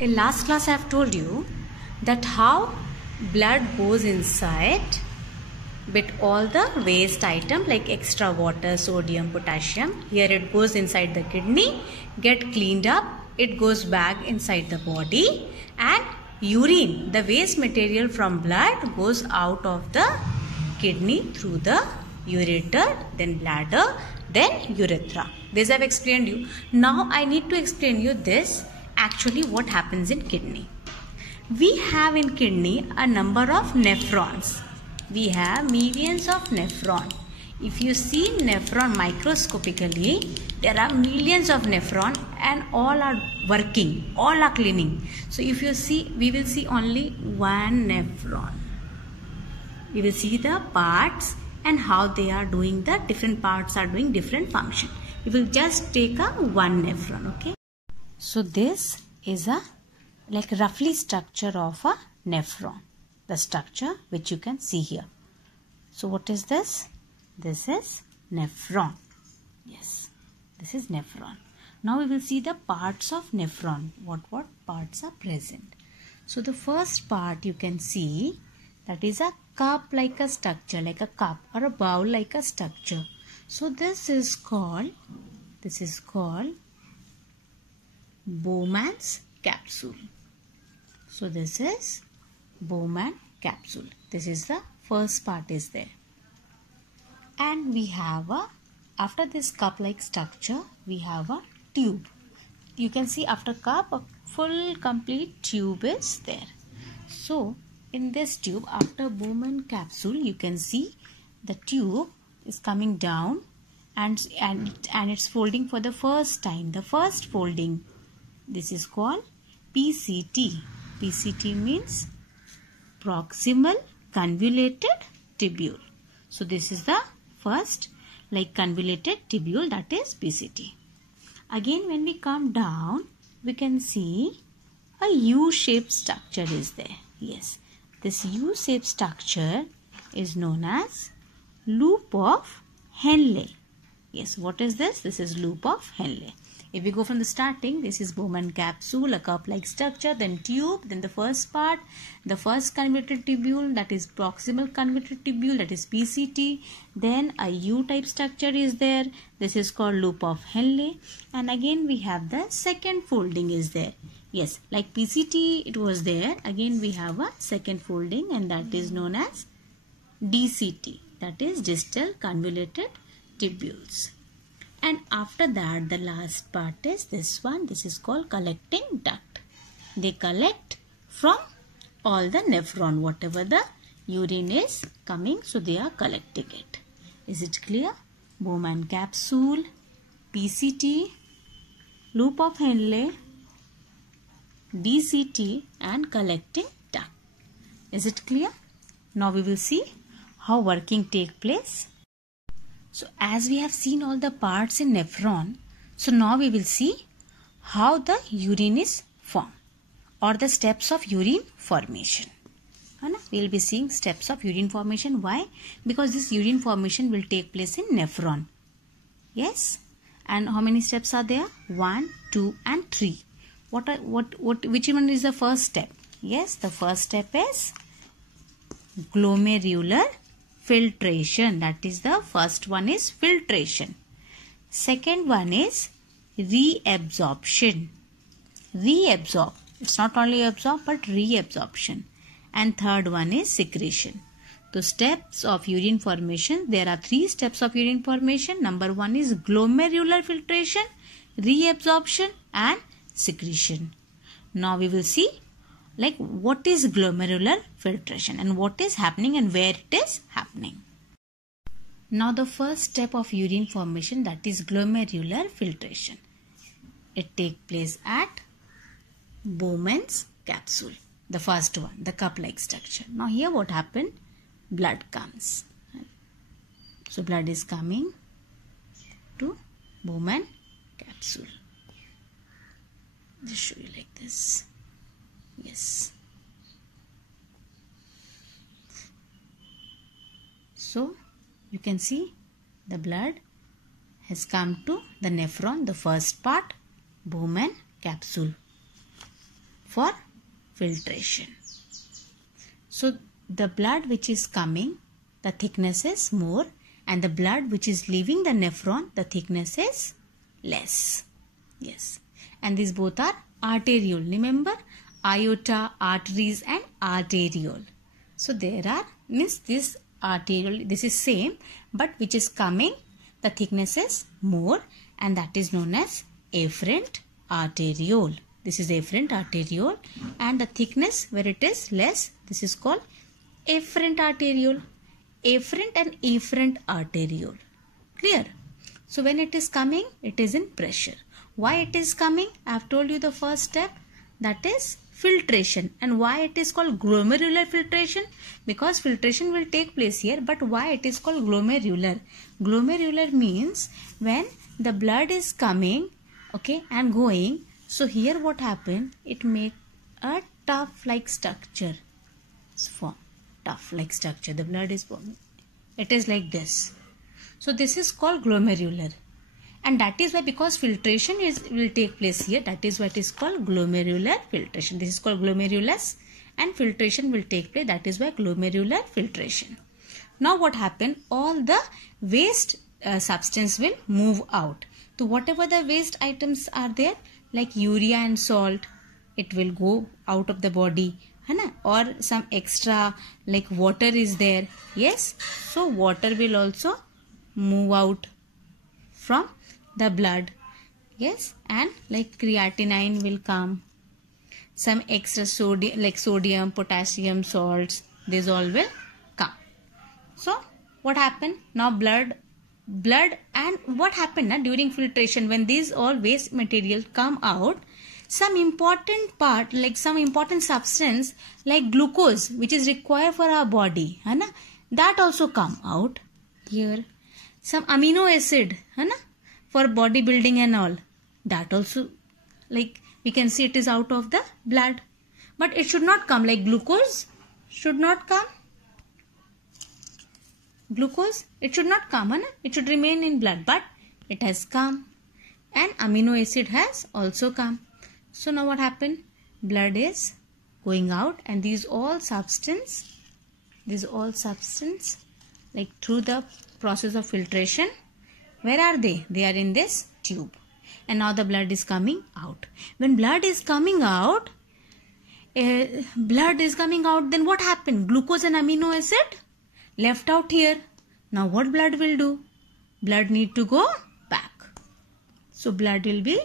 In last class I have told you that how blood goes inside with all the waste item like extra water, sodium, potassium. Here it goes inside the kidney, get cleaned up, it goes back inside the body, and urine, the waste material from blood, goes out of the kidney through the ureter, then bladder, then urethra. This I have explained you. Now I need to explain you this. Actually, what happens in kidney? We have in kidney a number of nephrons. We have millions of nephrons. If you see nephron microscopically, there are millions of nephrons and all are working, all are cleaning. So if you see, we will see only one nephron. We will see the parts and how they are doing, the different parts are doing different function. We will just take a one nephron, okay? So this is a like roughly structure of a nephron, the structure which you can see here. So what is this? This is nephron. Yes, this is nephron. Now we will see the parts of nephron. What parts are present? So the first part you can see, that is a cup like a structure, like a cup or a bowl like a structure. So this is called Bowman's capsule. So this is Bowman capsule. This is the first part is there. And we have after this cup like structure, we have a tube. You can see after cup, a full complete tube is there. So in this tube, after Bowman capsule, you can see the tube is coming down and it's folding for the first time. The first folding, this is called PCT. PCT means proximal convoluted tubule. So this is the first like convoluted tubule, that is PCT. Again, when we come down, we can see a U-shaped structure is there. Yes, this U-shaped structure is known as loop of Henle. Yes, what is this? This is loop of Henle. If we go from the starting, this is Bowman capsule, a cup-like structure, then tube, then the first part, the first convoluted tubule, that is proximal convoluted tubule, that is PCT. Then a U-type structure is there. This is called loop of Henle. And again we have the second folding is there. Yes, like PCT it was there. Again we have a second folding, and that is known as DCT, that is distal convoluted tubules. And after that, the last part is this one. This is called collecting duct. They collect from all the nephron, whatever the urine is coming, so they are collecting it. Is it clear? Bowman capsule, PCT, loop of Henle, DCT, and collecting duct. Is it clear? Now we will see how working take place. So as we have seen all the parts in nephron, so now we will see how the urine is formed or the steps of urine formation. We will be seeing steps of urine formation. Why? Because this urine formation will take place in nephron. Yes. And how many steps are there? 1, 2 and 3. Which one is the first step? Yes, the first step is glomerular filtration. That is the first one is filtration. Second one is reabsorption. Reabsorb. It's not only absorb but reabsorption. And third one is secretion. The steps of urine formation. There are 3 steps of urine formation. Number 1 is glomerular filtration, reabsorption and secretion. Now we will see like what is glomerular filtration and what is happening and where it is happening. Now the first step of urine formation, that is glomerular filtration. It takes place at Bowman's capsule. The first one, the cup-like structure. Now here what happened? Blood comes. So blood is coming to Bowman capsule. Just show you like this. Yes. So you can see the blood has come to the nephron, the first part, Bowman capsule. for filtration. So the blood which is coming, the thickness is more, and the blood which is leaving the nephron, the thickness is less. Yes, and these both are arteriole. Remember, aorta, arteries and arteriole. So there are, means this arteriole, this is same, but which is coming, the thickness is more, and that is known as afferent arteriole. This is afferent arteriole, and the thickness where it is less, this is called afferent arteriole. Afferent and efferent arteriole. Clear? So when it is coming, it is in pressure. Why it is coming? I have told you the first step, that is filtration. And why it is called glomerular filtration? Because filtration will take place here, but why it is called glomerular? Glomerular means when the blood is coming, okay, and going, so here what happened? It make a tuft like structure form. Tuft like structure. The blood is forming. It is like this. So this is called glomerular. And that is why, because filtration will take place here, that is why it is called glomerular filtration. This is called glomerulus, and filtration will take place. That is why glomerular filtration. Now what happened? All the waste substance will move out. So whatever the waste items are there, like urea and salt, it will go out of the body. Or some extra like water is there. Yes, so water will also move out from the blood. Yes, and like creatinine will come. Some extra sodium, like sodium, potassium, salts, these all will come. So what happened? Now blood and what happened during filtration, when these all waste material come out, some important part, like some important substance like glucose, which is required for our body, that also come out here. Some amino acid, for bodybuilding and all, that also, like we can see, it is out of the blood. But it should not come, like glucose should not come. Glucose, it should not come, it should remain in blood, but it has come. And amino acid has also come. So now what happened? Blood is going out, and these all substance like through the process of filtration, where are they? They are in this tube, and now the blood is coming out. When blood is coming out, then what happened? Glucose and amino acid left out here. Now what blood will do? Blood need to go back. So blood will be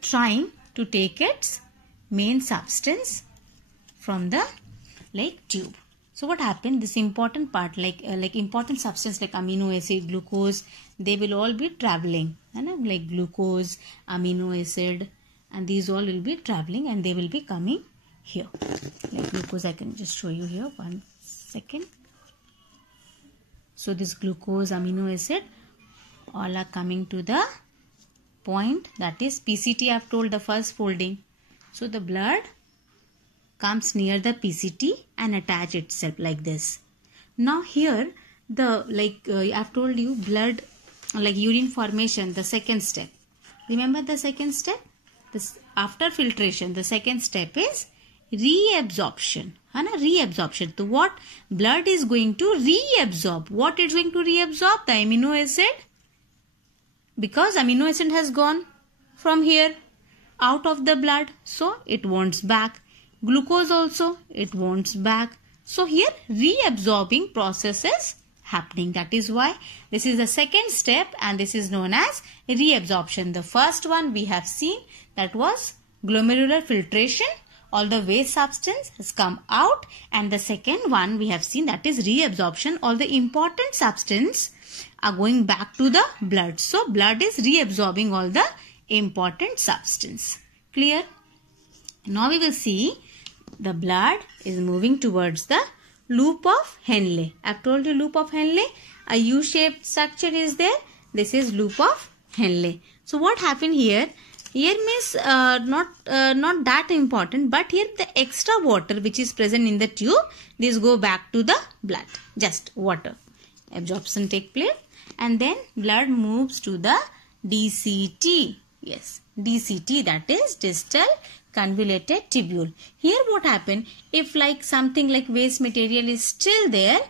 trying to take its main substance from the tube. So what happened? This important part, like important substance like amino acid, glucose, they will all be traveling, like glucose, amino acid, and these all will be traveling, and they will be coming here. Like glucose, I can just show you here. 1 second. So this glucose, amino acid, all are coming to the point, that is PCT. I have told the first folding. So the blood comes near the PCT and attach itself like this. Now here I have told you blood, like urine formation, the second step. Remember the second step? This after filtration, the second step is reabsorption. Reabsorption. So what? Blood is going to reabsorb. What it's going to reabsorb? The amino acid. Because amino acid has gone from here out of the blood, so it wants back. Glucose also, it wants back. So here reabsorbing process is happening. That is why this is the second step, and this is known as reabsorption. The first one we have seen, that was glomerular filtration. All the waste substance has come out, and the second one we have seen, that is reabsorption. All the important substance are going back to the blood. So blood is reabsorbing all the important substance. Clear? Now we will see the blood is moving towards the loop of Henle. I have told you loop of Henle. A U-shaped structure is there. This is loop of Henle. So what happened here? Here means not that important, but here the extra water which is present in the tube, this go back to the blood. Just water. Absorption take place, and then blood moves to the DCT. Yes, DCT, that is distal convoluted tubule. Here what happened, if like something like waste material is still there,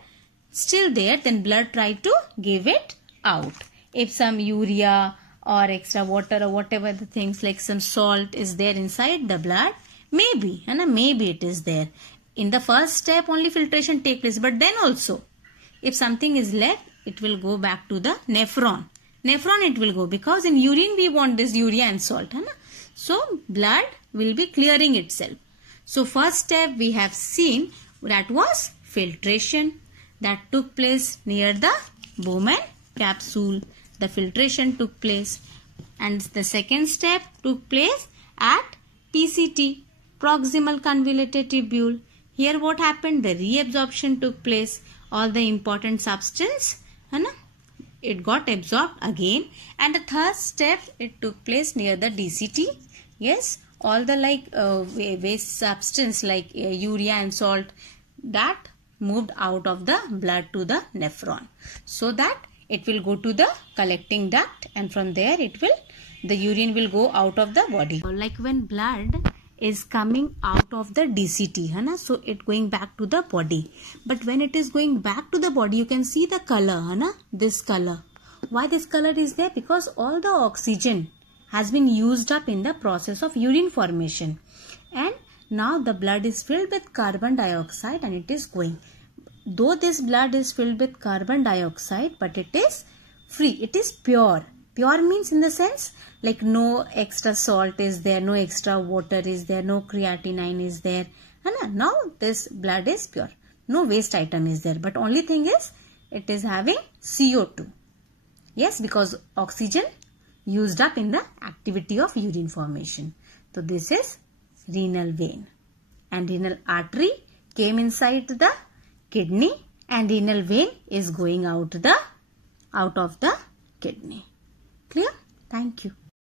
then blood try to give it out. If some urea or extra water or whatever the things like some salt is there inside the blood, maybe it is there. In the first step only filtration take place, but then also if something is left, it will go back to the nephron. Nephron it will go, because in urine we want this urea and salt. So blood will be clearing itself. So first step we have seen, that was filtration, that took place near the Bowman capsule. The filtration took place, and the second step took place at PCT, proximal convoluted tubule. Here what happened, the reabsorption took place. All the important substance, it got absorbed again. And the third step, it took place near the DCT. Yes, all the like waste substance like urea and salt, that moved out of the blood to the nephron, so that it will go to the collecting duct, and from there the urine will go out of the body. Like when blood is coming out of the DCT, so it going back to the body. But when it is going back to the body, you can see the color, this color. Why this color is there? Because all the oxygen has been used up in the process of urine formation, and now the blood is filled with carbon dioxide and it is going. Though this blood is filled with carbon dioxide, but it is free, it is pure. Pure means in the sense like no extra salt is there, no extra water is there, no creatinine is there. And now this blood is pure. No waste item is there, but only thing is it is having CO2. Yes, because oxygen used up in the activity of urine formation. So this is renal vein, and renal artery came inside the kidney, and renal vein is going out of the kidney. Clear? Thank you.